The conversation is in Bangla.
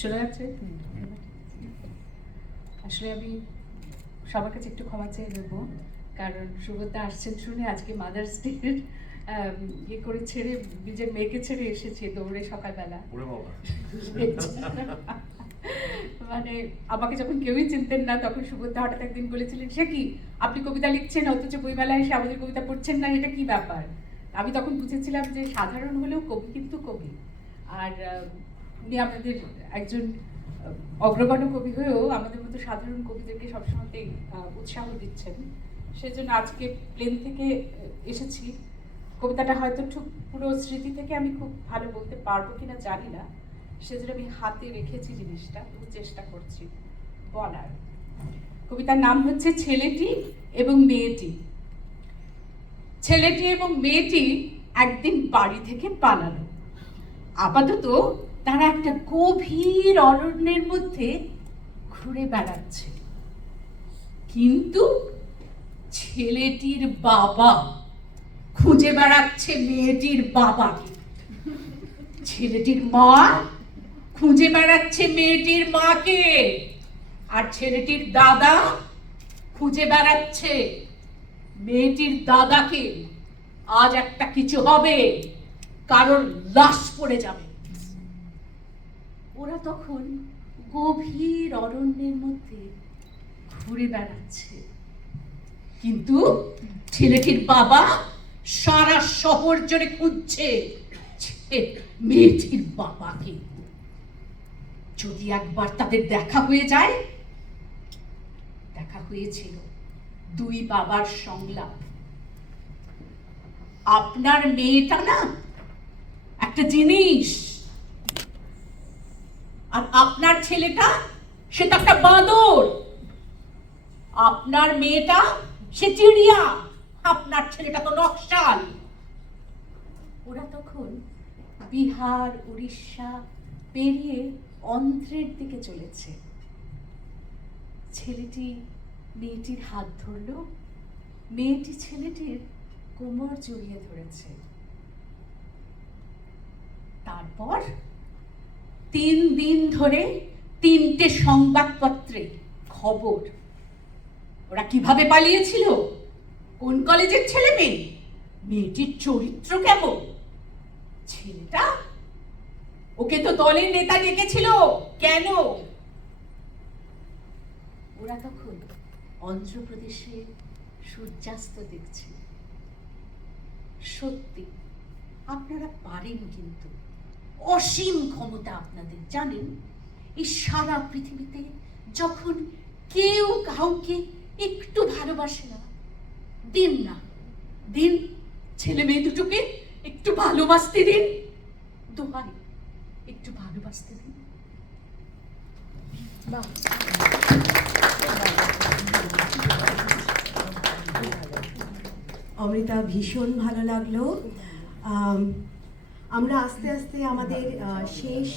শোনা যাচ্ছে? আসলে আমি সবার কাছে একটু ক্ষমা চেয়ে নেবো, কারণ সুভদ্রা আসছেন শুনে আজকে মাদার্স ডে ইয়ে করে ছেড়ে নিজের মেয়েকে ছেড়ে এসেছি দৌড়ে সকালবেলা। মানে আমাকে যখন কেউই চিনতেন না, তখন সুভদ্রা হঠাৎ একদিন বলেছিলেন, সে কি আপনি কবিতা লিখছেন অথচ বইমেলায় এসে আমাদের কবিতা পড়ছেন না, এটা কি ব্যাপার? আমি তখন বুঝেছিলাম যে সাধারণ হলেও কবি কিন্তু কবি। আর উনি আমাদের একজন অগ্রগণ্য কবি হয়েও আমাদের মতো সাধারণ কবিদেরকে সবসময় উৎসাহ দিচ্ছেন। সেজন্য আজকে প্লেন থেকে এসেছি। কবিতাটা হয়তো ঠিক পুরো স্মৃতি থেকে আমি খুব ভালো বলতে পারবো কিনা জানি না, সেজন্য আমি হাতে রেখেছি জিনিসটা, খুব চেষ্টা করছি বলার। কবিতার নাম হচ্ছে ছেলেটি এবং মেয়েটি। ছেলেটি এবং মেয়েটি একদিন বাড়ি থেকে পালালো। আপাতত তারা একটা গভীর অরণ্যের মধ্যে ঘুরে বেড়াচ্ছে, কিন্তু ছেলেটির বাবা খুঁজে বেড়াচ্ছে মেয়েটির বাবাকে। ছেলেটির মা খুঁজে বেড়াচ্ছে মেয়েটির মাকে, আর ছেলেটির দাদা খুঁজে বেড়াচ্ছে মেয়েটির দাদাকে। আজ একটা কিছু হবে, কারণ লাশ পড়ে যাবে। ওরা তখন গভীর অরণ্যের মধ্যে ঘুরে বেড়াচ্ছে, কিন্তু ছেলেটির বাবা সারা শহর জুড়ে খুঁজছে মেয়েটির বাবাকে। যদি একবার তাদের দেখা হয়ে যায়। দেখা হয়েছিল দুই বাবার সংলাপ। আপনার মেয়েটা না একটা জিনিস, আর আপনার ছেলেটা সেটা একটা বাঁদর। আপনার মেয়েটা সে চিড়িয়া, আপনার ছেলেটা তো নকশাল। ওরা তখন বিহার উড়িষ্যা পেরিয়ে অন্ধ্রের দিকে চলেছে। ছেলেটি মেয়েটির হাত ধরল, মেয়েটি ছেলেটির কোমর জড়িয়ে ধরেছে। তারপর 3 দিন ধরে 3টে সংবাদপত্রে খবর। ওরা কিভাবে পালিয়েছিল, কোন কলেজের ছেলে মেয়ে, মেয়েটির চরিত্র কেমন, ছেলেটা ওকে তো দলের নেতা ডেকেছিল কেন। ওরা তখন অন্ধ্রপ্রদেশে সূর্যাস্ত দেখছে। সত্যি আপনারা পারেন, কিন্তু অসীম ক্ষমতা আপনাদের। জানেন, এই সারা পৃথিবীতে যখন কেউ কাউকে একটু ভালোবাসে না, দিন না দিন ছেলে মেয়ে দুটোকে একটু ভালোবাসতে দিন, দোহাই একটু ভালোবাসতে দিন। অমৃতা, ভীষণ ভালো লাগলো। আমরা আস্তে আস্তে আমাদের শেষ